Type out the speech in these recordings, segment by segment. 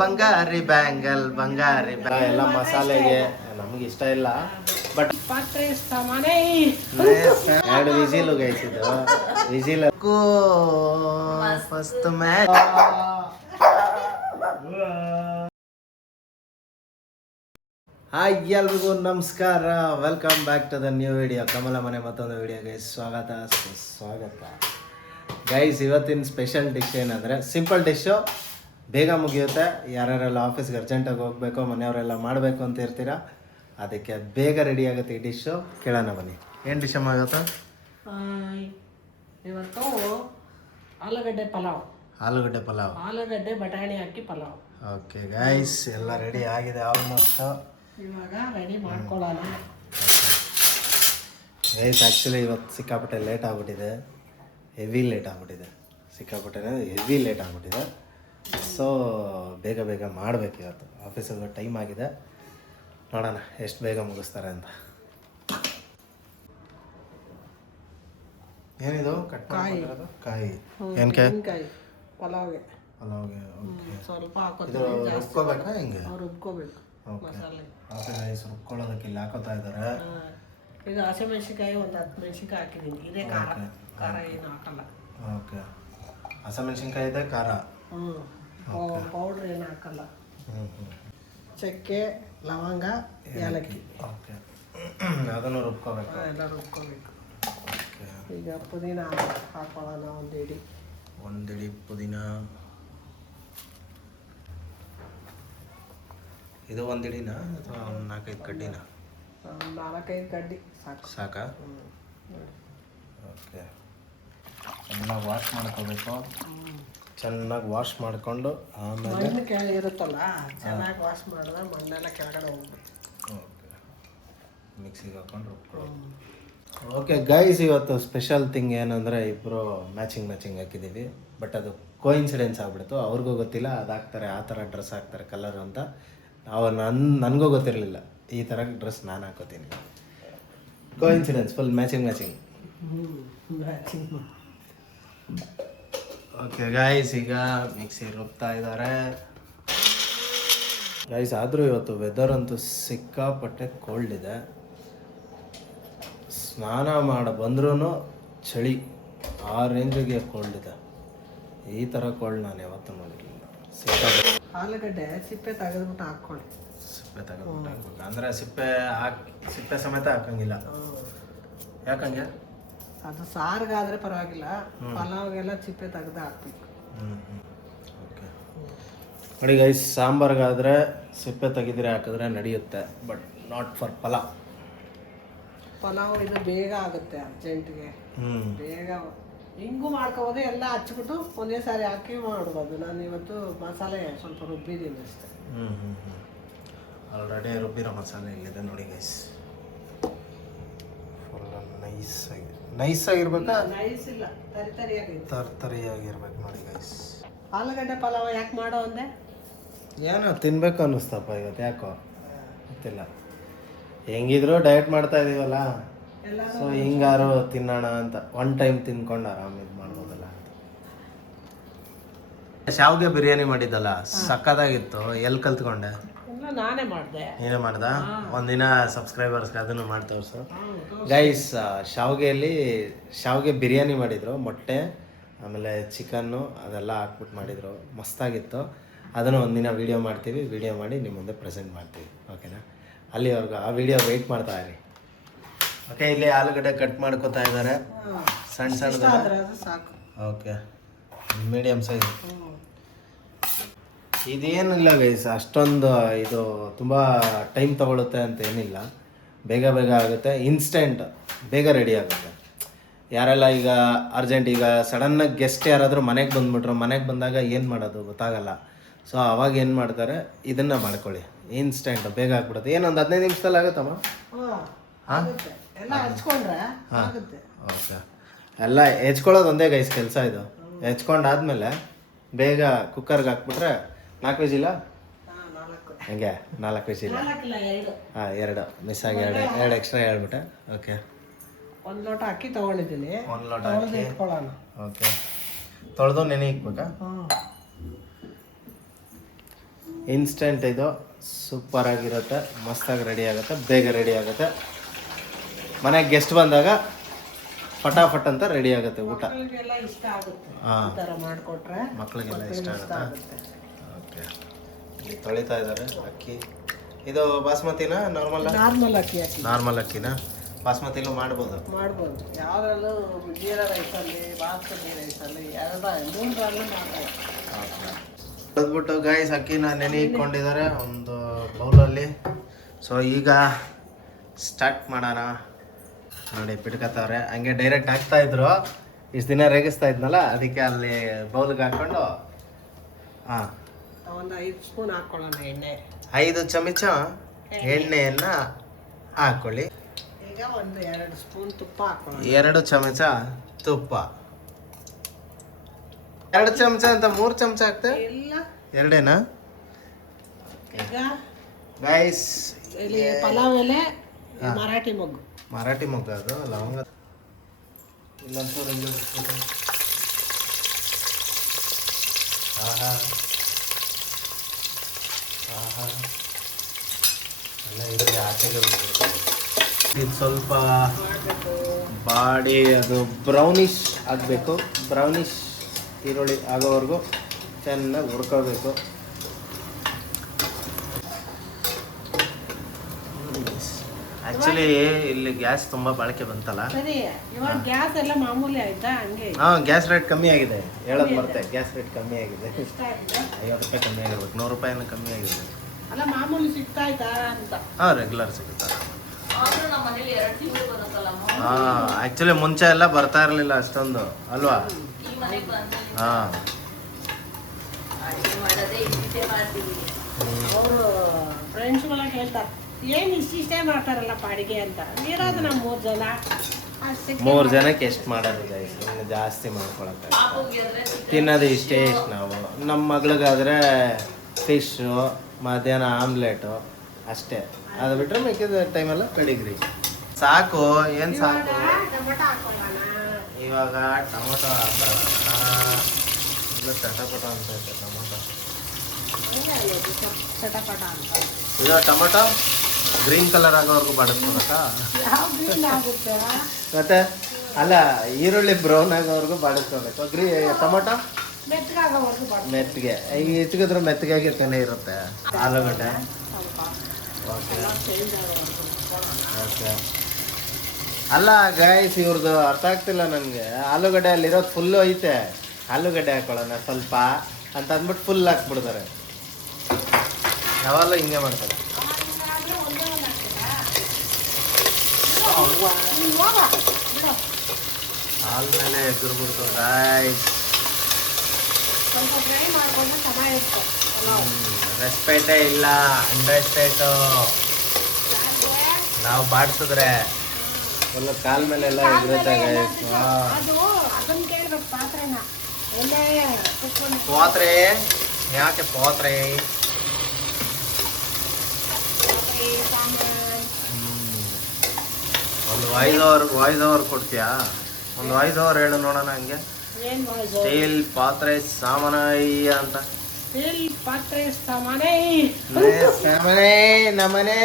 ಬಂಗಾರಿ bangle ಬಂಗಾರಿ ಎಲ್ಲ ಮಸಾಲೆಗೆ ನಮ್ಗೆ ಇಷ್ಟ ಇಲ್ಲ ಬಟ್ ಎರಡು ವಿಜಿಲ್ ಗೈಸಿದ್ದು ವಿಜಿಲ್ ಫಸ್ಟ್ ಮ್ಯಾಚ್. ಹಾಯ್ ಎಲ್ರಿಗೂ ನಮಸ್ಕಾರ, welcome back to the new video. Kamala ಮನೆ ಮತ್ತೊಂದು ವಿಡಿಯೋಗೆ ಸ್ವಾಗತ. ಗೈಸ್, ಇವತ್ತಿನ ಸ್ಪೆಷಲ್ ಡಿಶ್ ಏನಂದರೆ ಸಿಂಪಲ್ ಡಿಶ್ಶು, ಬೇಗ ಮುಗಿಯುತ್ತೆ. ಯಾರ್ಯಾರೆಲ್ಲ ಆಫೀಸ್ಗೆ ಅರ್ಜೆಂಟಾಗಿ ಹೋಗಬೇಕು, ಮನೆಯವರೆಲ್ಲ ಮಾಡಬೇಕು ಅಂತ ಇರ್ತೀರಾ, ಅದಕ್ಕೆ ಬೇಗ ರೆಡಿ ಆಗುತ್ತೆ ಈ ಡಿಶ್ಶು. ಕೇಳೋಣ ಬನ್ನಿ, ಏನು ಡಿಶ್ ಅಮ್ಮ ಆಗುತ್ತಾ? ಇವತ್ತು ಆಲೂಗಡ್ಡೆ ಪಲಾವ್. ಆಲೂಗಡ್ಡೆ ಬಟಾಣಿ ಹಾಕಿ ಪಲಾವ್. ಓಕೆ ಗೈಸ್, ಎಲ್ಲ ರೆಡಿ ಆಗಿದೆ ಆಲ್ಮೋಸ್ಟ್. ಇವಾಗ ರೆಡಿ ಮಾಡ್ಕೊಳ್ಳೋಣ. ಗೈಸ್, ಆ್ಯಕ್ಚುಲಿ ಇವತ್ತು ಸಿಕ್ಕಾಪಟ್ಟೆ ಲೇಟ್ ಆಗಿಬಿಟ್ಟಿದೆ, ಹೆವಿ ಲೇಟ್ ಆಗಿಬಿಟ್ಟಿದೆ. ಸೊ ಬೇಗ ಮಾಡಬೇಕು ಇವತ್ತು. ಆಫೀಸಿಗೆ ಟೈಮ್ ಆಗಿದೆ, ನೋಡೋಣ ಎಷ್ಟು ಬೇಗ ಮುಗಿಸ್ತಾರೆ ಅಂತ. ಏನಿದು ಕಟ್ ಮಾಡಿರೋದು? ಕಾಯಿ ಏನು ಕಾಯಿ? ಪಲಾವ್ಗೆ. ಓಕೆ, ಸ್ವಲ್ಪ ರುಬ್ಕೋಬೇಕಾ? ಹಿಂಗೆ ರುಬ್ಕೋಬೇಕು ಮಸಾಲೆ. ಓಕೆ ಗೈಸ್, ರುಬ್ಕೊಳ್ಳೋದಕ್ಕೆ ಇಲ್ಲಿ ಹಾಕೋತಾ ಇದ್ದಾರೆ. ಇದು ಹಸಿಮೆಣ್ಸಿನ್ಕಾಯಿ ಒಂದು 10 ಮೆಣಸಿನ್ಕಾಯಿ ಹಾಕಿದ್ದೀನಿ. ಇದೇ ಖಾರ ಏನು ಹಾಕಲ್ಲ. ಓಕೆ, ಹಸಿಮೆಣ್ಸಿನ್ಕಾಯಿ ಇದೆ, ಖಾರ. ಪೌಡ್ರ್ ಏನು ಹಾಕಲ್ಲ. ಚಕ್ಕೆ, ಲವಂಗ, ಏಲಕ್ಕಿ. ಓಕೆ, ಅದನ್ನು ರುಬ್ಕೋಬೇಕು. ಎಲ್ಲ ರುಬ್ಕೋಬೇಕು. ಈಗ ಪುದೀನ ಹಾಕೊಳ್ಳೋಣ. ಒಂದಿಡಿ ಪುದೀನ. ಇದು ಒಂದಿಡಿನ ಅಥವಾ 4-5 ಕಡ್ಡಿನ? 4-5 ಕಡ್ಡಿ ಸಾಕಾ? ಓಕೆ, ಚೆನ್ನಾಗಿ ವಾಶ್ ಮಾಡ್ಕೋಬೇಕು. ಚೆನ್ನಾಗಿ ವಾಶ್ ಮಾಡಿಕೊಂಡು ಆಮೇಲೆ ಮಣ್ಣು ಕೆಳಗೆ ಇರುತ್ತಲ್ಲ, ಚೆನ್ನಾಗಿ ವಾಶ್ ಮಾಡಿದ್ರೆ ಮಣ್ಣೆಲ್ಲ ಕೆಳಗಡೆ ಹೋಗ್ಬೇಕು. ಓಕೆ, ಮಿಕ್ಸಿಗೆ ಹಾಕೊಂಡು ರುಬ್ಕೊಳ್ಳೋದು. ಓಕೆ ಗೈಸ್, ಇವತ್ತು ಸ್ಪೆಷಲ್ ಥಿಂಗ್ ಏನಂದರೆ ಇಬ್ಬರು ಮ್ಯಾಚಿಂಗ್ ಹಾಕಿದ್ದೀವಿ. ಬಟ್ ಅದು ಕೋಇನ್ಸಿಡೆನ್ಸ್ ಆಗಿಬಿಡ್ತು. ಅವ್ರಿಗೂ ಗೊತ್ತಿಲ್ಲ ಅದು ಹಾಕ್ತಾರೆ, ಆ ಥರ ಡ್ರೆಸ್ ಹಾಕ್ತಾರೆ ಕಲರ್ ಅಂತ. ನನಗೂ ಗೊತ್ತಿರಲಿಲ್ಲ ಈ ಥರ ಡ್ರೆಸ್ ನಾನು ಹಾಕೋತೀನಿ. Coincidence, full matching. Okay guys, ಈಗ ಮಿಕ್ಸಿ ರುಬ್ತಾ ಇದ್ದಾರೆ ಗೈಸ್. ಆದರೂ ಇವತ್ತು ವೆದರ್ ಅಂತೂ ಸಿಕ್ಕಾಪಟ್ಟೆ ಕೋಲ್ಡ್ ಇದೆ. ಸ್ನಾನ ಮಾಡಿ ಬಂದ್ರೂ ಚಳಿ, ಆ ರೇಂಜಿಗೆ ಕೋಲ್ಡ್ ಇದೆ. ಈ ಥರ ಕೋಲ್ಡ್ ನಾನು ಯಾವತ್ತೂ ನೋಡಿರಲಿಲ್ಲ. ಆಲೂಗಡ್ಡೆ ಸಿಪ್ಪೆ ತೆಗೆದ್ಬಿಟ್ಟು ಹಾಕ್ಕೊಳ್ಳಿ. ಸಿಪ್ಪೆ ತೆಗೆದ್ಬಿಟ್ಟು ಹಾಕ್ಬೇಕು ಅಂದರೆ ಸಿಪ್ಪೆ ಸಮೇತ ಹಾಕಂಗಿಲ್ಲ. ಯಾಕಂಗೆ? ಅದು ಸಾರಿಗಾದರೆ ಪರವಾಗಿಲ್ಲ, ಪಲಾವ್ಗೆಲ್ಲ ಸಿಪ್ಪೆ ತೆಗೆದು ಹಾಕ್ಬೇಕು. ಓಕೆ ನೋಡಿ ಗೈಸ್, ಸಾಂಬಾರ್ಗಾದರೆ ಸಿಪ್ಪೆ ತೆಗೆದ್ರೆ ಹಾಕಿದ್ರೆ ನಡೆಯುತ್ತೆ, ಬಟ್ ನಾಟ್ ಫಾರ್ ಪಲಾವ್ ಇದು ಬೇಗ ಆಗುತ್ತೆ, ಅರ್ಜೆಂಟ್ಗೆ ಬೇಗ. ಹಿಂಗೂ ಮಾಡ್ಕೋಬೋದು, ಎಲ್ಲ ಹಚ್ಬಿಟ್ಟು ಒಂದೇ ಸಾರಿ ಹಾಕಿ ಮಾಡ್ಬೋದು. ನಾನು ಇವತ್ತು ಮಸಾಲೆ ಸ್ವಲ್ಪ ರುಬ್ಬಿದ್ದೀನಿ ಅಷ್ಟೇ. ಆಲ್ರೆಡಿ ರುಬ್ಬಿರೋ ಮಸಾಲೆ ಇಲ್ಲಿದೆ ನೋಡಿ ಗೈಸ್. ಫುಲ್ ನೈಸಾಗಿರ್ಬೇಕಾ? ನೈಸ್ ಇಲ್ಲ, ತರಿಯಾಗಿರ್ಬೇಕು ನೋಡಿ ಗೈಸ್. ಆಲೂಗಡ್ಡೆ ಪಲಾವ್ ಯಾಕೆ ಮಾಡೋ ಅಂದೆ? ಏನೋ ತಿನ್ಬೇಕು ಅನ್ನಿಸ್ತಪ್ಪ ಇವತ್ತು, ಯಾಕೋ ಗೊತ್ತಿಲ್ಲ. ಹೆಂಗಿದ್ರು ಡಯಟ್ ಮಾಡ್ತಾ ಇದೀವಲ್ಲ, ಸೊ ಹಿಂಗಾರು ತಿನ್ನೋಣ ಅಂತ. ಒನ್ ಟೈಮ್ ತಿನ್ಕೊಂಡು ಆರಾಮ ಇದು ಮಾಡ್ಬೋದಲ್ಲ ಅಂತ. ಶಾವಿಗೆ ಬಿರಿಯಾನಿ ಮಾಡಿದ್ದಲ್ಲ, ಸಕ್ಕತ್ತಾಗಿತ್ತು. ಎಲ್ಲಿ ಕಲ್ತ್ಕೊಂಡೆ? ನಾನೇ ಮಾಡಿದೆ. ನೀನೇ ಮಾಡ್ದ? ಒಂದಿನ ಸಬ್ಸ್ಕ್ರೈಬರ್ಸ್ಗೆ ಅದನ್ನು ಮಾಡಿ ತೋರಿಸು ಗೈಸ್. ಶಾವಿಗೆ ಬಿರಿಯಾನಿ ಮಾಡಿದರು, ಮೊಟ್ಟೆ ಆಮೇಲೆ ಚಿಕನ್ನು ಅದೆಲ್ಲ ಹಾಕ್ಬಿಟ್ಟು ಮಾಡಿದರು, ಮಸ್ತಾಗಿತ್ತು. ಅದನ್ನು ಒಂದಿನ ವೀಡಿಯೋ ಮಾಡ್ತೀವಿ, ವೀಡಿಯೋ ಮಾಡಿ ನಿಮ್ಮ ಮುಂದೆ ಪ್ರೆಸೆಂಟ್ ಮಾಡ್ತೀವಿ. ಓಕೆನಾ? ಅಲ್ಲಿವರೆಗೂ ಆ ವಿಡಿಯೋ ವೆಯ್ಟ್ ಮಾಡ್ತಾ ಇರಿ. ಓಕೆ, ಇಲ್ಲಿ ಆಲೂಗಡ್ಡೆ ಕಟ್ ಮಾಡ್ಕೋತಾ ಇದ್ದಾರೆ ಸಣ್ಣ. ಸಾಕು. Okay, medium size. ಇದೇನಿಲ್ಲ ಗೈಸ್, ಅಷ್ಟೊಂದು ಇದು ತುಂಬ ಟೈಮ್ ತೊಗೊಳುತ್ತೆ ಅಂತ ಏನಿಲ್ಲ. ಬೇಗ ಆಗುತ್ತೆ, ಇನ್ಸ್ಟೆಂಟ್, ಬೇಗ ರೆಡಿ ಆಗುತ್ತೆ. ಯಾರೆಲ್ಲ ಈಗ ಅರ್ಜೆಂಟ್, ಈಗ ಸಡನ್ನಾಗಿ ಗೆಸ್ಟ್ ಯಾರಾದರೂ ಮನೆಗೆ ಬಂದುಬಿಟ್ರು, ಮನೆಗೆ ಬಂದಾಗ ಏನು ಮಾಡೋದು ಗೊತ್ತಾಗಲ್ಲ. ಸೊ ಅವಾಗ ಏನು ಮಾಡ್ತಾರೆ, ಇದನ್ನು ಮಾಡ್ಕೊಳ್ಳಿ, ಇನ್ಸ್ಟೆಂಟ್ ಬೇಗ ಆಗ್ಬಿಡುತ್ತೆ. ಏನೊಂದು 15 ನಿಮಿಷದಲ್ಲಿ ಆಗುತ್ತಮ್ಮ? ಎಲ್ಲ ಹಚ್ಕೊಂಡ್ರೆ ಆಗುತ್ತೆ. ಓಕೆ, ಎಲ್ಲ ಹೆಚ್ಕೊಳ್ಳೋದು ಒಂದೇ ಗೈಸ್ ಕೆಲಸ ಇದು. ಹೆಚ್ಕೊಂಡಾದ್ಮೇಲೆ ಬೇಗ ಕುಕ್ಕರ್ಗೆ ಹಾಕ್ಬಿಟ್ರೆ 4 ವಿಜಿಲ್ಲ? ಹೆಂಗೆ 4 ವಿಜಿಲ್ಲ? ಹಾಂ, 2 ಮಿಸ್ ಆಗಿ 2 ಎಕ್ಸ್ಟ್ರಾ ಹೇಳ್ಬಿಟ್ಟೆ. ಓಕೆ, 1 ಲೋಟ ಅಕ್ಕಿ ತೊಗೊಂಡಿದ್ದೀನಿ. 1 ಲೋಟ ಅಕ್ಕಿ. ಓಕೆ, ತೊಳೆದು ನೆನೆ ಇಕ್ಬೇಕಾ? ಇನ್ಸ್ಟೆಂಟ್ ಇದು ಸೂಪರಾಗಿರುತ್ತೆ, ಮಸ್ತಾಗಿ ರೆಡಿ ಆಗುತ್ತೆ, ಬೇಗ ರೆಡಿ ಆಗುತ್ತೆ. ಮನೆಗೆ ಗೆಸ್ಟ್ ಬಂದಾಗ ಫಟಾಫಟ್ ಅಂತ ರೆಡಿ ಆಗುತ್ತೆ ಊಟ. ಮಕ್ಕಳಿಗೆಲ್ಲ ಇಷ್ಟ ಆಗುತ್ತೆ ಹಾಂ, ಈ ಥರ ಮಾಡಿಕೊಟ್ರೆ. ಮಕ್ಕಳಿಗೆಲ್ಲ ಇಷ್ಟ ಆಗುತ್ತೆ. ಓಕೆ, ಇಲ್ಲಿ ತೊಳಿತಾ ಇದ್ದಾರೆ ಅಕ್ಕಿ. ಇದು ಬಾಸ್ಮತಿನ ನಾರ್ಮಲ್ ಅಕ್ಕಿ ಹಾಕಿ ನಾರ್ಮಲ್ ಅಕ್ಕಿನ ಬಾಸ್ಮತಿಲೂ ಮಾಡ್ಬೋದು. ಯಾವುದ್ರಲ್ಲೂ ಜೀರಾ ರೈಸಲ್ಲಿ, ಬಾಸ್ಮತಿ ರೈಸಲ್ಲಿ, ಮೂರರಲ್ಲೂ ಮಾಡ್ಬೋದು. ತೆಗೆದ್ಬಿಟ್ಟು ಗಾಯ್ಸ್ ಅಕ್ಕಿನ ನೆನೆ ಇಟ್ಕೊಂಡಿದ್ದಾರೆ ಒಂದು ಬೌಲಲ್ಲಿ. ಸೊ ಈಗ ಸ್ಟಾರ್ಟ್ ಮಾಡೋಣ. ನೋಡಿ ಬಿಡ್ಕತ್ತವ್ರೆ, ಹಂಗೆ ಡೈರೆಕ್ಟ್ ಹಾಕ್ತಾಯಿದ್ರು. ಇಷ್ಟು ದಿನ ರೇಗಿಸ್ತಾ ಇದ್ನಲ್ಲ, ಅದಕ್ಕೆ ಅಲ್ಲಿ ಬೌಲ್ಗೆ ಹಾಕ್ಕೊಂಡು ಹಾಂ ಒಂದು 5 ಸ್ಪೂನ್ ಹಾಕ್ಕೊಳ್ಳೋಣ ಎಣ್ಣೆ. 5 ಚಮಚ ಎಣ್ಣೆಯನ್ನು ಹಾಕ್ಕೊಳ್ಳಿ. ಈಗ ಒಂದು 2 ಸ್ಪೂನ್ ತುಪ್ಪ ಹಾಕ್ಕೊಳ್ಳೋಣ. 2 ಚಮಚ ತುಪ್ಪ. 2 ಚಮಚ ಅಂತ 3 ಚಮಚ ಹಾಕ್ತೆ? ಇಲ್ಲ, 2 ಈಗ ಗೈಸ್ ಇಲ್ಲಿ ಪಲಾವ್ ಎಲೆ, ಮರಾಠಿ ಮೊಗ್ಗು ಅದು ಲವಂಗ. ಇಲ್ಲಂತೂ ಆಹಾ ಆಹಾ ಎಲ್ಲ ಇದ್ರೆ ಆಚೆಗೆ ಇದು ಸ್ವಲ್ಪ ಬಾಡಿ ಅದು ಬ್ರೌನಿಷ್ ಆಗಬೇಕು. ಬ್ರೌನಿಷ್ ಈರುಳ್ಳಿ ಆಗೋವರೆಗೂ ಚೆನ್ನಾಗಿ ಹುರ್ಕೋಬೇಕು. ಆ್ಯಕ್ಚುಲಿ ಇಲ್ಲಿ ಗ್ಯಾಸ್ ತುಂಬ ಬಳಕೆ ಬಂತಲ್ಲ. ಸರಿ, ಇವಾಗ ಗ್ಯಾಸ್ ಎಲ್ಲ ಮಾಮೂಲಿ ಆಯ್ತಾ? ಹಂಗೆ ಹಾಂ, ಗ್ಯಾಸ್ ರೇಟ್ ಕಮ್ಮಿ ಆಗಿದೆ. ಹೇಳೋದು ಮರ್ತೆ, ಗ್ಯಾಸ್ ರೇಟ್ ಕಮ್ಮಿ ಆಗಿದೆ. ಎಷ್ಟಾಗಿದೆ? 50 ರೂಪಾಯಿ ಕಮ್ಮಿ ಆಗಿರ್ಬೇಕು, 100 ರೂಪಾಯಿನೂ ಕಮ್ಮಿ ಆಗಿದೆ. ಅಲ್ಲ, ಮಾಮೂಲಿ ಸಿಗ್ತಾ ಇತ್ತಾ ಅಂತ. ಹಾಂ, ರೆಗ್ಯುಲರ್ ಸಿಗುತ್ತೆ. ಹಾಂ, ಆ್ಯಕ್ಚುಲಿ ಮುಂಚೆ ಎಲ್ಲ ಬರ್ತಾ ಇರಲಿಲ್ಲ ಅಷ್ಟೊಂದು ಅಲ್ವಾ? ಹಾಂ, ಅವರು ಫ್ರೆಂಡ್ಸ್ಗಳ ಕೇಳ್ತಾರೆ, ಏನು ಇಷ್ಟೇ ಮಾಡ್ತಾರಲ್ಲಪ್ಪ ಅಡಿಗೆ ಅಂತ. ಇರೋದು ನಮ್ಮ 3 ಜನ. 3 ಜನಕ್ಕೆ ಎಷ್ಟು ಮಾಡೋದು ಗೈಸ್, ಇನ್ನು ಜಾಸ್ತಿ ಮಾಡ್ಕೊಳಕ್ಕೆ ತಿನ್ನೋದು ಇಷ್ಟೇ ಇಷ್ಟು ನಾವು. ನಮ್ಮ ಮಗಳಿಗಾದರೆ ಫಿಶ್ಶು, ಮಧ್ಯಾಹ್ನ ಆಮ್ಲೆಟು ಅಷ್ಟೇ. ಅದು ಬಿಟ್ಟರೆ ಮಿಕ್ಕಿದ ಟೈಮೆಲ್ಲ ಪೆಡಿಗ್ರಿ ಸಾಕು. ಏನು ಸಾಕು? ಟೊಮೊಟೊ ಹಾಕೊಳ್ಳೋಣ. ಇವಾಗ ಟೊಮೊಟೊ ಹಾಕೋಣ. ಇಲ್ಲ ಚಟಪಟ ಅಂತ ಐತೆ ಟೊಮೊಟೊ. ಚಟಪಟ ಅಂತ ಇದು ಟೊಮೊಟೊ ಗ್ರೀನ್ ಕಲರ್ ಆಗೋವರೆಗೂ ಬಾಡಿಸ್ಕೊಬೇಕಾ? ಯಾವ ಗ್ರೀನ್ ಆಗುತ್ತೆ? ಮತ್ತೆ ಅಲ್ಲ, ಈರುಳ್ಳಿ ಬ್ರೌನ್ ಆಗೋವರೆಗೂ ಬಾಡಿಸ್ಕೋಬೇಕು. ಟೊಮೊಟೊ ಮೆತ್ತಗಾಗೋವರೆಗೂ ಮೆತ್ತಗೆ. ಈಗ ಹೆಚ್ಚಿಗಿದ್ರೆ ಮೆತ್ತಗಾಗಿರ್ತಾನೆ ಇರುತ್ತೆ. ಆಲೂಗಡ್ಡೆ ಸ್ವಲ್ಪ ಓಕೆ ಚೇಂಜ್ ಆಗೋವರೆಗೂ. ಓಕೆ. ಅಲ್ಲ ಗೈಸ್, ಇವ್ರದ್ದು ಅರ್ಥ ಆಗ್ತಿಲ್ಲ ನನಗೆ. ಆಲೂಗಡ್ಡೆ ಅಲ್ಲಿರೋದು ಫುಲ್ಲು ಐತೆ, ಆಲೂಗಡ್ಡೆ ಹಾಕೊಳ್ಳೋಣ ಸ್ವಲ್ಪ ಅಂತ ಅಂದ್ಬಿಟ್ಟು ಫುಲ್ ಹಾಕ್ಬಿಡ್ತಾರೆ. ಯಾವಾಗಲೂ ಹಿಂಗೆ ಮಾಡ್ತಾರೆ. ಆದ್ಮೇಲೆ ಎದುರ್ಬಿಡ್ತು ಗಾಯ್ಸ್. ಸ್ವಲ್ಪ ಫ್ರೈ ಮಾಡ್ಕೊಂಡ್ರೆ ಚೆನ್ನಾಗಿರುತ್ತೆ. ರೆಸ್ಪೆಕ್ಟೇ ಇಲ್ಲ, ಅಂಡರ್ಸ್ಟೇಟು. ನಾವು ಬಾಡಿಸಿದ್ರೆ ಫುಲ್ಲು ಕಾಲ್ ಮೇಲೆ ಎಲ್ಲ ಇರುತ್ತೆ ಗೈಸ್. ಅದು ಅದನ್ನ ಕೇಳ್ಬೇಕು, ಪಾತ್ರೆನ ಒಳ್ಳೆ ಪಾತ್ರೆ ಯಾಕೆ ಪಾತ್ರೆ? ಒಂದು ವಾಯ್ಸ್ ಓವರ್ ಕೊಡ್ತೀಯಾ? ಒಂದು ವಾಯ್ಸ್ ಓವರ್ ಹೇಳು ನೋಡೋಣ. ಹಂಗೆ ಸ್ಟೀಲ್ ಪಾತ್ರೆ ಸಾಮಾನಯ್ಯ ಅಂತ. ಸ್ಟೀಲ್ ಪಾತ್ರೆ ಸಾಮಾನೇ ಸಾಮಾನೇ ನಮ್ಮನೆ.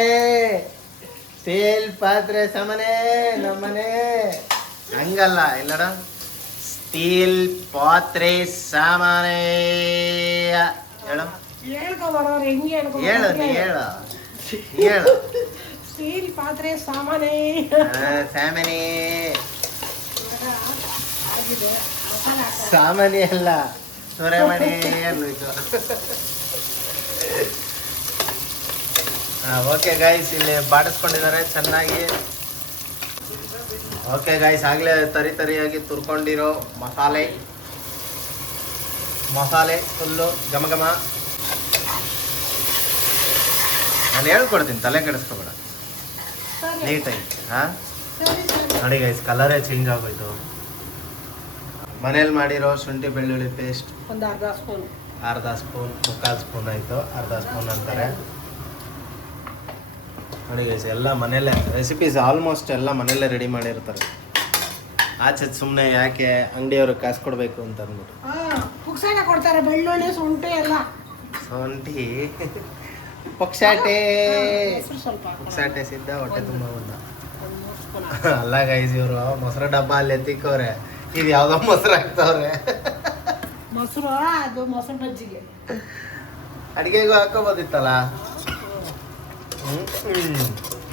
ಸ್ಟೀಲ್ ಪಾತ್ರೆ ಸಾಮಾನೇ ನಮ್ಮನೆ. ಹಂಗಲ್ಲ, ಇಲ್ಲಡ. ಸ್ಟೀಲ್ ಪಾತ್ರೆ ಸಾಮಾನೇ ಹೇಳು. ಹೇಳ್ಕೊಬಾರ್ದು, ಹೆಂಗೆ ಹೇಳು, ನೀ ಹೇಳು, ಹೇಳು. ಸ್ಟೀಲ್ ಪಾತ್ರೆ ಸಾಮಾನೇ ಸಾಮಾನೇ. ಆಗಿದೆ. ಸಾಮಾನ್ಯ ಅಲ್ಲ, ಸುರಮಣಿ ಅನ್ಬೇಕು. ಓಕೆ ಗೈಸ್, ಇಲ್ಲಿ ಬಾಡಿಸ್ಕೊಂಡಿದ್ದಾರೆ ಚೆನ್ನಾಗಿ. ಓಕೆ ಗೈಸ್, ಆಗಲೇ ತರಿಯಾಗಿ ತುರ್ಕೊಂಡಿರೋ ಮಸಾಲೆ ಫುಲ್ಲು ಘಮ ಘಮ. ನಾನು ಹೇಳ್ಕೊಡ್ತೀನಿ, ತಲೆ ಕೆಡಿಸ್ಕೊಬೇಡ, ನೀಟಾಗಿ. ಹಾಂ, ನೋಡಿ ಗೈಸ್, ಕಲರೇ ಚೇಂಜ್ ಆಗೋಯ್ತು. ಮನೇಲಿ ಮಾಡಿರೋ ಶುಂಠಿ ಬೆಳ್ಳುಳ್ಳಿ ಪೇಸ್ಟ್ ಒಂದು ಅರ್ಧ ಸ್ಪೂನ್, ಮುಕ್ಕಾಲು ಸ್ಪೂನ್ ಆಯಿತು. ಅರ್ಧ ಸ್ಪೂನ್ ಅಂತಾರೆ ನೋಡಿ ಗೈಸ್. ಎಲ್ಲ ಮನೇಲೆ ರೆಸಿಪೀಸ್ ಆಲ್ಮೋಸ್ಟ್ ಎಲ್ಲ ಮನೇಲೇ ರೆಡಿ ಮಾಡಿರ್ತಾರೆ. ಆಚೆ ಸುಮ್ಮನೆ ಯಾಕೆ ಅಂಗಡಿಯವ್ರಿಗೆ ಕಾಸು ಕೊಡಬೇಕು ಅಂತ ಅಂದ್ಬಿಟ್ಟು ಪುಕ್ಸೆಲ್ಲ ಕೊಡ್ತಾರೆ, ಬೆಳ್ಳುಳ್ಳಿ ಶುಂಠಿ ಎಲ್ಲ ಶುಂಠಿ ಪಕ್ಷಾಟೆ ಮೊಸರು ಸ್ವಲ್ಪ ಹಾಕೋಣ. ಪಕ್ಷಾಟೆ ಸಿದ್ಧ ಹೊಟ್ಟೆ ತುಂಬ ಉಂಡ ಒಂದು 3 ಸ್ಪೂನ್ ಅಲ್ಲ ಗೈಸ್ ಇವರು ಮೊಸರು ಡಬ್ಬ ಅಲ್ಲಿ ಎತ್ತಿಕ್ಕವ್ರೆ ಇದು ಯಾವ್ದೋ ಮೊಸರು ಹಾಕ್ತವ್ರೆ ಮೊಸರು, ಅದು ಮೊಸರು ಬಜ್ಜಿಗೆ. ಅಡಿಗೆಗೂ ಹಾಕೋಬೋದಿತ್ತಲ್ಲ.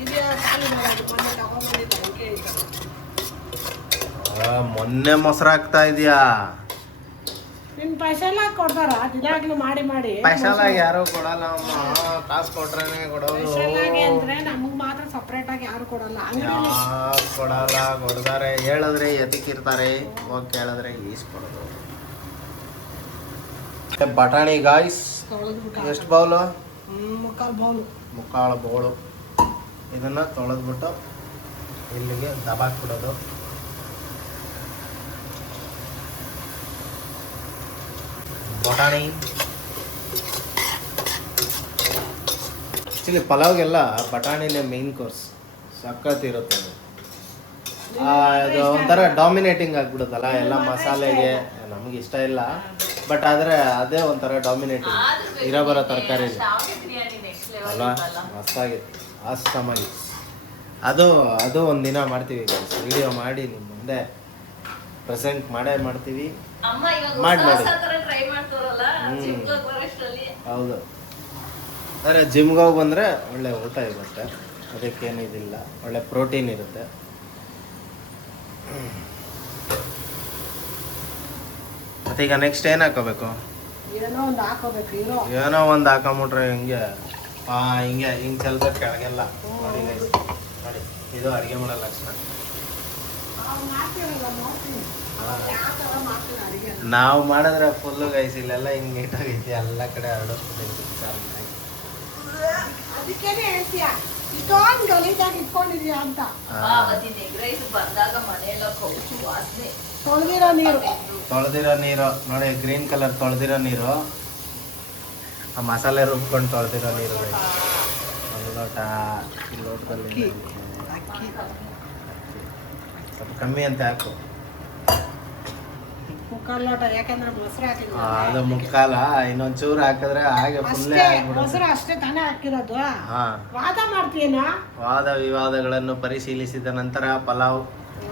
ಇದೇ ಖಾಲಿ ಮಾಡೋದು, ಮೊನ್ನೆ ತಗೊಂಡ್ಬಂದಿದ್ದೆ, ಹಂಗೆ ಇದೆ. ಮೊನ್ನೆ ಮೊಸರು ಹಾಕ್ತಾ ಇದೀಯಾ? ನಿನ್ ಸ್ಪೆಷಲ್ ಆಗಿ ಕೊಡ್ತಾರ ದಿನಾಗ್ಲೂ ಮಾಡಿ ಮಾಡಿ? ಸ್ಪೆಷಲ್ ಆಗಿ ಯಾರು ಕೊಡಲ್ಲ ಅಮ್ಮ, ಕಾಸು ಕೊಟ್ರೇನೆ ಕೊಡೋದು. ಸ್ಪೆಷಲ್ ಆಗಿ ಅಂದ್ರೆ ನಮಗ್ ಮಾತ್ರ ಸಪ್ರೇಟ್ ಆಗಿ ಯಾರು ಕೊಡಲ್ಲ. ಅಂಗಡಿಯಲ್ಲಿ ಯಾರು ಕೊಡಲ್ಲ, ಕೊಡ್ತಾರೆ. ಹೇಳಿದ್ರೆ ಎತ್ತಿಕ್ಕಿರ್ತಾರೆ, ಹೋಗಿ ಕೇಳಿದ್ರೆ ಈಸ್ಕೊಡೋದು. ಬಟಾಣಿ ಗಾಯ್ಸ್ ತೊಳೆದ್ಬಿಟ್ಟು ಎಷ್ಟು ಬೌಲು? ಮುಕ್ಕಾಲು ಬೌಲು ಬೌಲು. ಇದನ್ನ ತೊಳೆದ್ಬಿಟ್ಟು ಇಲ್ಲಿಗೆ ದಬಾಕ್ಬಿಡೋದು. ಬಟಾಣಿ ಆ್ಯಕ್ಚುಲಿ ಪಲಾವ್ಗೆಲ್ಲ ಬಟಾಣಿನೇ ಮೇನ್ ಕೋರ್ಸ್. ಸಖತ್ತಿರುತ್ತೆ ಅದು. ಅದು ಒಂಥರ ಡಾಮಿನೇಟಿಂಗ್ ಆಗ್ಬಿಡುತ್ತಲ್ಲ ಎಲ್ಲ ಮಸಾಲೆಗೆ. ನಮ್ಗೆ ಇಷ್ಟ ಇಲ್ಲ, ಬಟ್ ಆದರೆ ಅದೇ ಒಂಥರ ಡಾಮಿನೇಟಿಂಗ್ ಇರೋ ಬರೋ ತರಕಾರಿ ಅಲ್ವಾ? ಮಸ್ತಾಗಿತ್ತು, ಆಸಮಾಗಿತ್ತು. ಅದು ಒಂದಿನ ಮಾಡ್ತೀವಿ, ವಿಡಿಯೋ ಮಾಡಿ ನಿಮ್ಮ ಮುಂದೆ ಪ್ರೆಸೆಂಟ್ ಮಾಡ್ತೀವಿ. ಮಾಡಿ ಹೌದು. ಅಂದರೆ ಜಿಮ್ಗೆ ಹೋಗಿ ಬಂದರೆ ಒಳ್ಳೆ ಊಟ ಇರುತ್ತೆ, ಅದಕ್ಕೇನಿದಿಲ್ಲ, ಒಳ್ಳೆ ಪ್ರೋಟೀನ್ ಇರುತ್ತೆ. ಮತ್ತೆ ಈಗ ನೆಕ್ಸ್ಟ್ ಏನು ಹಾಕೋಬೇಕು? ಏನೋ ಒಂದು ಹಾಕೋಬೇಕು. ಏನೋ ಒಂದು ಹಾಕೊಂಬಿಟ್ರೆ ಹಿಂಗೆ ಹಿಂಗೆ ಸ್ವಲ್ಪ ಕೆಳಗೆಲ್ಲ ನೋಡಿ guys. ನೋಡಿ ಇದು ಅಡುಗೆ ಮಾಡೋ ಲಕ್ಷಣ. ನಾವು ಮಾಡಿದ್ರೆ ಫುಲ್ಲು ಗೈಸ್, ಇಲ್ಲೆಲ್ಲ ಹಿಂಗೆ ನೀಟಾಗೈತಿ, ಎಲ್ಲ ಕಡೆ ಅದಕ್ಕೇನೆ ಹೇಳ್ತೀಯ ಇಷ್ಟೊಂದು ಗಲೀಜಾಗಿ ಇಟ್ಕೊಂಡಿದ್ಯಾ ಅಂತ. ತೊಳೆದಿರೋ ನೀರು ನೋಡಿ, ಗ್ರೀನ್ ಕಲರ್ ತೊಳೆದಿರೋ ನೀರು, ಆ ಮಸಾಲೆ ರುಬ್ಕೊಂಡು ತೊಳೆದಿರೋ ನೀರು. ಒಂದು ಲೋಟ, ಈ ಲೋಟದಲ್ಲಿ ಸ್ವಲ್ಪ ಕಮ್ಮಿ ಅಂತ ಹಾಕು. ಮುಕ್ಕಾಲು ಲೋಟ, ಯಾಕಂದ್ರೆ ಮೊಸರು ಹಾಕಿದ್ವಿ. ಅದು ಮುಕ್ಕಾಲ, ಇನ್ನೊಂದ್ ಚೂರು ಹಾಕಿದ್ರೆ ಹಾಗೆ ಫುಲ್ಲೇ ಆಗ್ಬಿಡುತ್ತೆ. ಮೊಸರು ಅಷ್ಟೇ ತಾನೇ ಹಾಕಿರೋದು. ಹಾ, ವಾದ ಮಾಡ್ತೀಯೇನ? ವಾದ ವಿವಾದಗಳನ್ನು ಪರಿಶೀಲಿಸಿದ ನಂತರ ಪಲಾವ್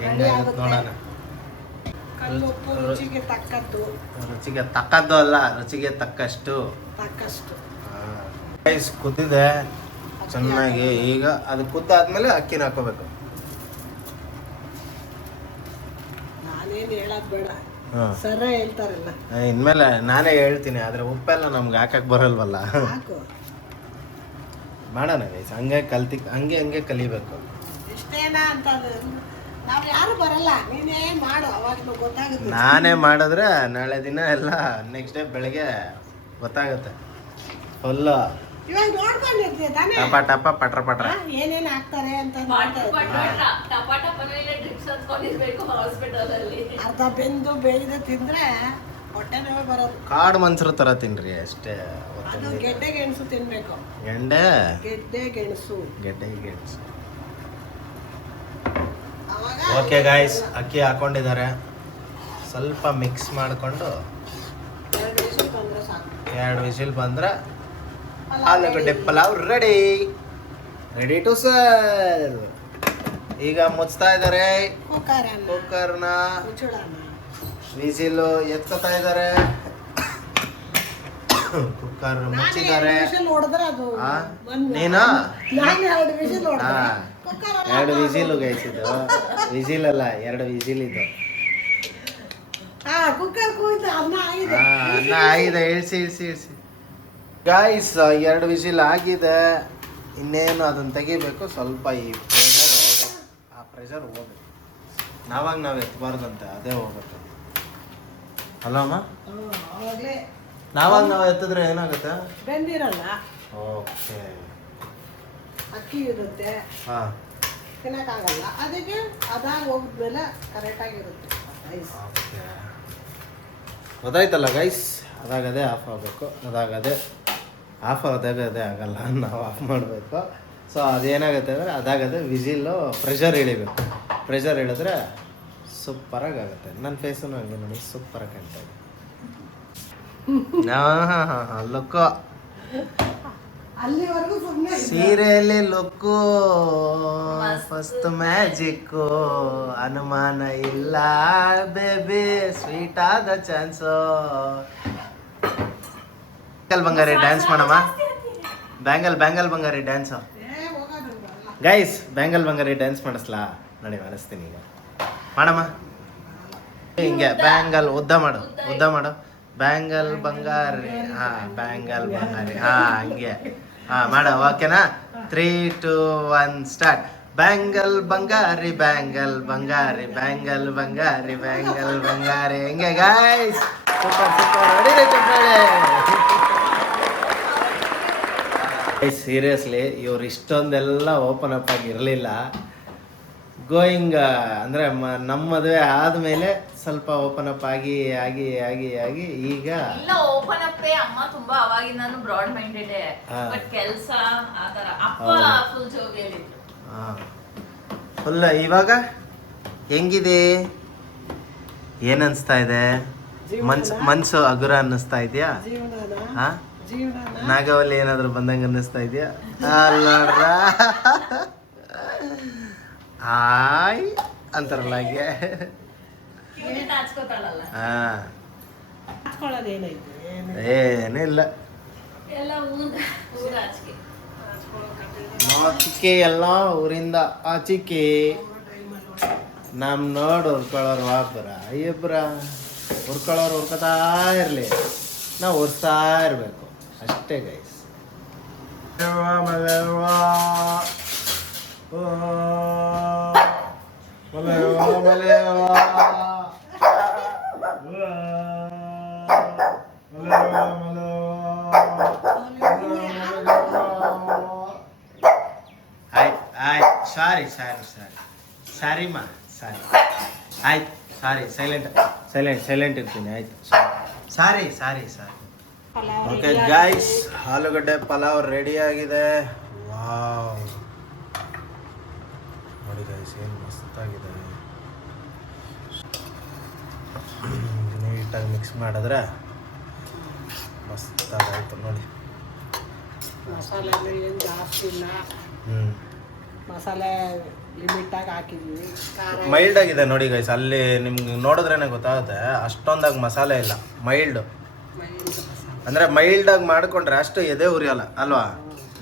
ಹೆಂಗಾಗುತ್ತೆ ನೋಡೋಣ. ಕಲ್ಲು ಉಪ್ಪು ರುಚಿಗೆ ತಕ್ಕದ್ದು. ರುಚಿಗೆ ತಕ್ಕದ್ದು ಅಲ್ಲ, ರುಚಿಗೆ ತಕ್ಕಷ್ಟು. ರೈಸ್ ಕುದ್ದಿದೆ ಚೆನ್ನಾಗಿ. ಈಗ ಅದು ಕುದ್ದಾದ್ಮೇಲೆ ಅಕ್ಕಿನ ಹಾಕೋಬೇಕು. ನಾನೇನು ಹೇಳೋದು ಬೇಡ, ಹಾ, ಸರ ಹೇಳ್ತಾರಲ್ಲ. ಇನ್ಮೇಲೆ ನಾನೇ ಹೇಳ್ತೀನಿ, ಆದ್ರೆ ಉಪ್ಪೆಲ್ಲ ನಮ್ಗೆ ಹಾಕಕ್ ಬರಲ್ವಲ್ಲ. ಹಾಕು, ಮಾಡೋಣ ಗೈಸ್, ಹಂಗೆ ಕಲಿಬೇಕು. ಇಷ್ಟೇನಾ ಅಂತ ನಾವ್ ಯಾರು ಬರಲ್ಲ, ನೀನೇ ಮಾಡು, ಅವಾಗ ಗೊತ್ತಾಗುತ್ತೆ. ನಾನೇ ಮಾಡಿದ್ರೆ ನಾಳೆ ದಿನ ಎಲ್ಲ ನೆಕ್ಸ್ಟ್ ಡೇ ಬೆಳಗ್ಗೆ ಗೊತ್ತಾಗುತ್ತೆ ಫುಲ್. ಇವಾಗ ನೋಡ್ಕೊಂಡಿರ್ತೀಯ ತಾನೇ ಟಪ ಟಪ ಪಟ್ರ ಪಟ್ರ ಏನೇನ್ ಹಾಕ್ತಾರೆ ಅಂತ. ಅರ್ಧ ಬೆಂದು ಬೇಯ್ದು ತಿಂದ್ರೆ ಹೊಟ್ಟೆ ನೋವು ಬರೋದು. ಕಾಡು ಮನ್ಸರು ತರ ತಿನ್ರಿ ಅಷ್ಟೇ. ಅದು ಗೆಡ್ಡೆ ಗೆಣಸು ತಿನ್ಬೇಕು. ಗೆಡ್ಡೆ ಗೆಣಸು. ಓಕೆ ಗಾಯ್ಸ್, ಅಕ್ಕಿ ಹಾಕೊಂಡಿದ್ದಾರೆ. ಸ್ವಲ್ಪ ಮಿಕ್ಸ್ ಮಾಡಿಕೊಂಡು 2 ವಿಸಿಲ್ ಬಂದ್ರೆ ಆಲೂಗಡ್ಡೆ ಪಲಾವ್ ರೆಡಿ ಟು ಸರ್ವ್. ಈಗ ಮುಚ್ತಾ ಇದ್ದಾರೆ ಕುಕ್ಕರ್ನ, ವಿಸಿಲು ಎತ್ಕೋತಾ ಇದ್ದಾರೆ. ಕುಕ್ಕರ್ ಮುಚ್ಚಿದ್ದಾರೆ. ನೀನು 2 ವಿಸಿಲು ಗೈಸ್, ಇದು ವಿಸಿಲ್ ಅಲ್ಲ, 2 ವಿಸಿಲ್ ಇದು. ಅನ್ನ ಆಗಿದೆ, ಇಳಿಸಿ ಗಾಯ್ಸ್. 2 ವಿಸಿಲ್ ಆಗಿದೆ, ಇನ್ನೇನು ಅದನ್ನ ತೆಗಿಬೇಕು. ಸ್ವಲ್ಪ ಈ ಪ್ರೆಷರ್ ಹೋಗ್ಬೇಕು. ನಾವು ಎತ್ತಬಾರ್ದಂತೆ, ಅದೇ ಹೋಗುತ್ತೆ ಅಲ್ಲಮ್ಮ. ನಾವು ಎತ್ತಿದ್ರೆ ಏನಾಗುತ್ತೆ? ಬೆಂದಿರಲ್ಲ. ಓಕೆ, ಅಕ್ಕಿ ಇರುತ್ತೆ, ಹಾಂ, ತಿನ್ನಕ್ಕಾಗಲ್ಲ. ಅದಕ್ಕೆ ಅದಾಗ ಹೋಗಿದ್ಮೇಲೆ ಕರೆಕ್ಟಾಗಿರುತ್ತೆ. ಗೊತ್ತಾಯ್ತಲ್ಲ ಗೈಸ್, ಅದಾಗದೇ ಆಫ್ ಆಗಬೇಕು. ಅದಾಗದೇ ಆಫ್ ಅದೇ ಆಗಲ್ಲ, ನಾವು ಆಫ್ ಮಾಡಬೇಕು. ಸೊ ಅದೇನಾಗುತ್ತೆ ಅಂದರೆ ಅದಾಗದೆ ವಿಸಿಲ್ಲು ಪ್ರೆಷರ್ ಇಳಿಬೇಕು. ಪ್ರೆಷರ್ ಇಳಿದ್ರೆ ಸೂಪರಾಗಿ ಆಗುತ್ತೆ. ನನ್ನ ಫೇಸನ್ನು ಹಂಗೆ ನೋಡಿ, ಸೂಪರಾಗಿ ಕಾಣ್ತಾ ಇದೆ. ಲುಕ್ಕು ಅಲ್ಲಿವರೆಗೂ ಸುಮ್ಮನೆ ಸೀರೆಯಲ್ಲಿ ಲುಕ್ಕು ಫಸ್ಟ್ ಮ್ಯಾಜಿಕ್ಕು ಅನುಮಾನ ಇಲ್ಲ ಬೇಬಿ ಸ್ವೀಟ್ ಆದ ಚಾನ್ಸು. ಬ್ಯಾಂಗಲ್ ಬಂಗಾರಿ ಡ್ಯಾನ್ಸ್ ಮಾಡಮ್ಮ. ಬ್ಯಾಂಗಲ್ ಬಂಗಾರಿ ಡ್ಯಾನ್ಸು ಗೈಸ್. ಬ್ಯಾಂಗಲ್ ಬಂಗಾರಿ ಡ್ಯಾನ್ಸ್ ಮಾಡಿಸ್ಲಾ? ನೋಡಿ ಮಾಡಿಸ್ತೀನಿ ಈಗ. ಮಾಡಮ್ಮ ಹಿಂಗೆ ಬ್ಯಾಂಗಲ್ ಉದ್ದ ಮಾಡು ಬ್ಯಾಂಗಲ್ ಬಂಗಾರಿ. ಹಾ ಬ್ಯಾಂಗಲ್ ಬಂಗಾರಿ. ಹಾ ಹಂಗೆ. ಹಾ ಮಾಡ ಓಕೆನಾ? 3, 2, 1 ಸ್ಟಾರ್ಟ್. ಬ್ಯಾಂಗಲ್ ಬಂಗಾರಿ ಬ್ಯಾಂಗಲ್ ಬಂಗಾರಿ ಬ್ಯಾಂಗಲ್ ಬಂಗಾರಿ ಬ್ಯಾಂಗಲ್ ಬಂಗಾರಿ. ಹೆಂಗೆ ಗೈಸ್? ಸೀರಿಯಸ್ಲಿ ಇವ್ರು ಇಷ್ಟೊಂದೆಲ್ಲ ಓಪನ್ ಅಪ್ ಆಗಿ ಇರಲಿಲ್ಲ. ಗೋಯಿಂಗ್ ಅಂದರೆ ನಮ್ಮ ಮದುವೆ ಆದಮೇಲೆ ಸ್ವಲ್ಪ ಓಪನ್ ಅಪ್ ಆಗಿ ಆಗಿ ಆಗಿ ಆಗಿ ಈಗ ಇಲ್ಲ ಓಪನ್ ಅಪ್. ಅಮ್ಮ ತುಂಬಾ ಅವಾಗಿಂದ ನಾನು ಬ್ರಾಡ್ ಮೈಂಡೆಡ್. ಬಟ್ ಕೆಲಸ ಆತರ ಅಪ್ಪ ಫುಲ್ ಜೋಗಿಯಲ್ಲಿ. ಫುಲ್ ಇವಾಗ ಹೆಂಗಿದೆ? ಏನ್ ಅನ್ಸ್ತಾ ಇದೆ? ಮನ್ಸು ಹಗುರ ಅನ್ನಿಸ್ತಾ ಇದೆಯಾ? ಹಾ ನಾಗವಲ್ಲಿ ಏನಾದ್ರು ಬಂದಂಗ ಅನ್ನಿಸ್ತಾ ಇದೆಯಾ? ಅಲ್ಲಡ್ರ ಹಾಯ್ ಅಂತಾರಲ್ಲ ಹಾಗೆ. ಹಾ ಏನಿಲ್ಲ. ಆಚಿಕೆ ಎಲ್ಲ ಊರಿಂದ ಆಚಿಕೆ. ನಮ್ ನೋಡು ಉರ್ಕೊಳ್ಳೋರು ಒಬ್ಬರ ಇಬ್ಬರ ಉರ್ಕೊಳ್ಳೋರು ಉರ್ಕೊತಾ ಇರಲಿ, ನಾವು ಉರ್ಸ್ತಾ ಇರಬೇಕು ಅಷ್ಟೇ ಗೈಸ್. ಆಯ್ತು ಸಾರಿ ಮಾ ಸಾರಿ. ಆಯ್ತು ಸೈಲೆಂಟ್ ಇರ್ತೀನಿ. ಆಯ್ತು ಸಾರಿ. ಓಕೆ ಗೈಸ್, ಆಲೂಗಡ್ಡೆ ಪಲಾವ್ ರೆಡಿ ಆಗಿದೆ. ವಾವ್ ನೋಡಿ ಗೈಸ್ ಏನು ಮಸ್ತಾಗಿದೆ. ನೀಟಾಗಿ ಮಿಕ್ಸ್ ಮಾಡಿದ್ರೆ ಮಸ್ತಾಗಾಯ್ತು ನೋಡಿ. ಮಸಾಲೆ ಏನು ಜಾಸ್ತಿ ಇಲ್ಲ. ಮಸಾಲೆ ಲಿಮಿಟಾಗಿ ಹಾಕಿದ್ವಿ. ಮೈಲ್ಡ್ ಆಗಿದೆ ನೋಡಿ ಗೈಸ್. ಅಲ್ಲಿ ನಿಮ್ಗೆ ನೋಡಿದ್ರೇನೆ ಗೊತ್ತಾಗುತ್ತೆ, ಅಷ್ಟೊಂದಾಗಿ ಮಸಾಲೆ ಇಲ್ಲ. ಮೈಲ್ಡ್ ಅಂದರೆ ಮೈಲ್ಡಾಗಿ ಮಾಡಿಕೊಂಡ್ರೆ ಅಷ್ಟು ಎದೆ ಉರಿಯಲ್ಲ ಅಲ್ವಾ?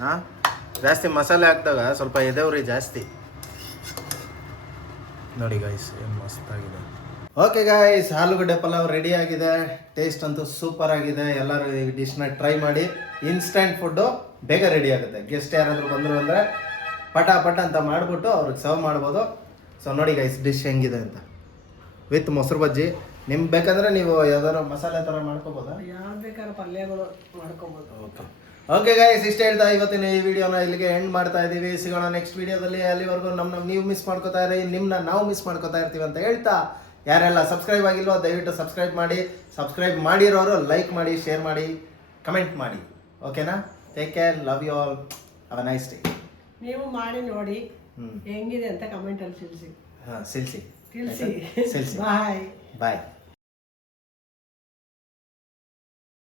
ಹಾಂ, ಜಾಸ್ತಿ ಮಸಾಲೆ ಹಾಕಿದಾಗ ಸ್ವಲ್ಪ ಎದೆ ಉರಿ ಜಾಸ್ತಿ. ನೋಡಿ ಗೈಸ್ ಏನು ಮಸ್ತಾಗಿದೆ. ಓಕೆ ಗೈಸ್, ಆಲೂಗಡ್ಡೆ ಪಲಾವ್ ರೆಡಿ ಆಗಿದೆ. ಟೇಸ್ಟ್ ಅಂತೂ ಸೂಪರ್ ಆಗಿದೆ. ಎಲ್ಲರೂ ಈ ಡಿಶ್ನ ಟ್ರೈ ಮಾಡಿ. ಇನ್ಸ್ಟೆಂಟ್ ಫುಡ್ಡು ಬೇಗ ರೆಡಿ ಆಗುತ್ತೆ. ಗೆಸ್ಟ್ ಯಾರಾದರೂ ಬಂದರು ಅಂದರೆ ಪಟ ಅಂತ ಮಾಡಿಬಿಟ್ಟು ಅವ್ರಿಗೆ ಸರ್ವ್ ಮಾಡ್ಬೋದು. ಸೊ ನೋಡಿ ಗೈಸ್ ಡಿಶ್ ಹೆಂಗಿದೆ ಅಂತ. ವಿತ್ ಮೊಸರು ಬಜ್ಜಿ. ನಿಮ್ಗೆ ಬೇಕಂದರೆ ನೀವು ಯಾವ್ದಾದ್ರು ಮಸಾಲೆ ಥರ ಮಾಡ್ಕೋಬೋದಾ? ಯಾವ್ದು ಬೇಕಾದ್ರೆ ಪಲ್ಯಗಳು ಮಾಡ್ಕೊಬೋದು. ಓಕೆ ಗೈಸ್, ಇಷ್ಟ ಹೇಳ್ತಾ ಇವತ್ತಿನ ಈ ವಿಡಿಯೋನ ಇಲ್ಲಿಗೆ ಎಂಡ್ ಮಾಡ್ತಾ ಇದ್ದೀವಿ. ಸಿಗೋಣ ನೆಕ್ಸ್ಟ್ ವಿಡಿಯೋದಲ್ಲಿ. ಅಲ್ಲಿವರೆಗೂ ನಮ್ಮ ನೀವು ಮಿಸ್ ಮಾಡ್ಕೋತಾ ಇರಿ, ನಿಮ್ಮನ್ನ ನಾವು ಮಿಸ್ ಮಾಡ್ಕೋತಾ ಇರ್ತೀವಿ ಅಂತ ಹೇಳ್ತಾ, ಯಾರೆಲ್ಲ ಸಬ್ಸ್ಕ್ರೈಬ್ ಆಗಿಲ್ವೋ ದಯವಿಟ್ಟು ಸಬ್ಸ್ಕ್ರೈಬ್ ಮಾಡಿ. ಸಬ್ಸ್ಕ್ರೈಬ್ ಮಾಡಿರೋರು ಲೈಕ್ ಮಾಡಿ, ಶೇರ್ ಮಾಡಿ, ಕಮೆಂಟ್ ಮಾಡಿ. ಓಕೆನಾ? Take care, love you all, have a nice day. ನೀವು ಮಾಡಿ ನೋಡಿ ಹೆಂಗಿದೆ ಅಂತ ಕಮೆಂಟಲ್ಲಿ ತಿಳಿಸಿ. ಹಾಂ ತಿಳಿಸಿ. ಬಾಯ್.